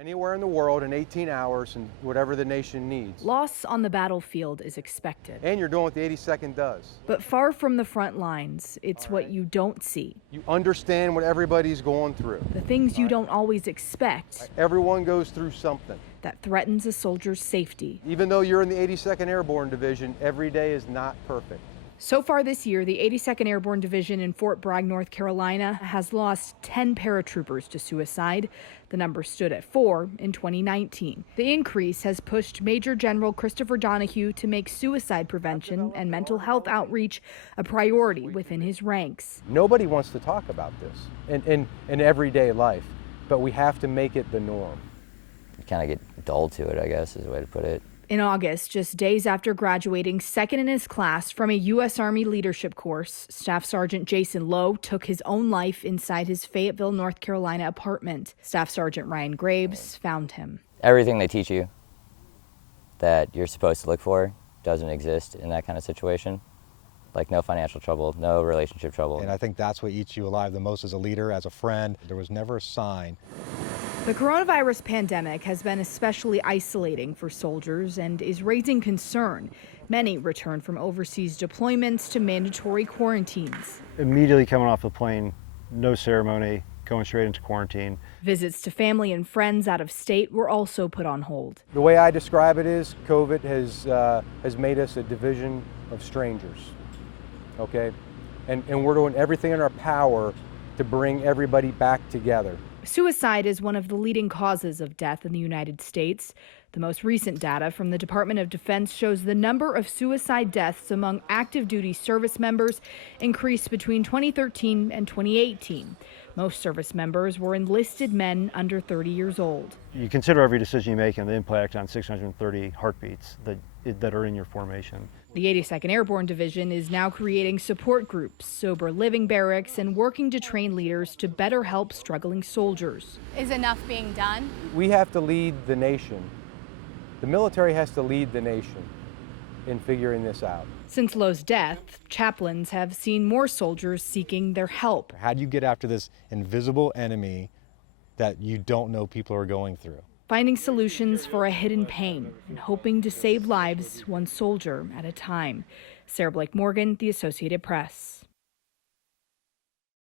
Anywhere in the world in 18 hours and whatever the nation needs. Loss on the battlefield is expected. And you're doing what the 82nd does. But far from the front lines, it's what you don't see. You understand what everybody's going through. The things you don't always expect. Everyone goes through something that threatens a soldier's safety. Even though you're in the 82nd Airborne Division, every day is not perfect. So far this year, the 82nd Airborne Division in Fort Bragg, North Carolina, has lost 10 paratroopers to suicide. The number stood at 4 in 2019. The increase has pushed Major General Christopher Donahue to make suicide prevention and mental health outreach a priority within his ranks. Nobody wants to talk about this in everyday life, but we have to make it the norm. You kind of get dull to it, I guess, is the way to put it. In August, just days after graduating second in his class from a U.S. Army leadership course, Staff Sergeant Jason Lowe took his own life inside his Fayetteville, North Carolina apartment. Staff Sergeant Ryan Graves found him. Everything they teach you that you're supposed to look for doesn't exist in that kind of situation. Like no financial trouble, no relationship trouble. And I think that's what eats you alive the most as a leader, as a friend. There was never a sign. The coronavirus pandemic has been especially isolating for soldiers and is raising concern. Many return from overseas deployments to mandatory quarantines. Immediately coming off the plane, no ceremony, going straight into quarantine. Visits to family and friends out of state were also put on hold. The way I describe it is COVID has made us a division of strangers, okay? And we're doing everything in our power to bring everybody back together. Suicide is one of the leading causes of death in the United States. The most recent data from the Department of Defense shows the number of suicide deaths among active duty service members increased between 2013 and 2018. Most service members were enlisted men under 30 years old. You consider every decision you make and the impact on 630 heartbeats that are in your formation. The 82nd Airborne Division is now creating support groups, sober living barracks, and working to train leaders to better help struggling soldiers. Is enough being done? We have to lead the nation. The military has to lead the nation in figuring this out. Since Lowe's death, chaplains have seen more soldiers seeking their help. How do you get after this invisible enemy that you don't know people are going through? Finding solutions for a hidden pain and hoping to save lives one soldier at a time. Sarah Blake Morgan, The Associated Press.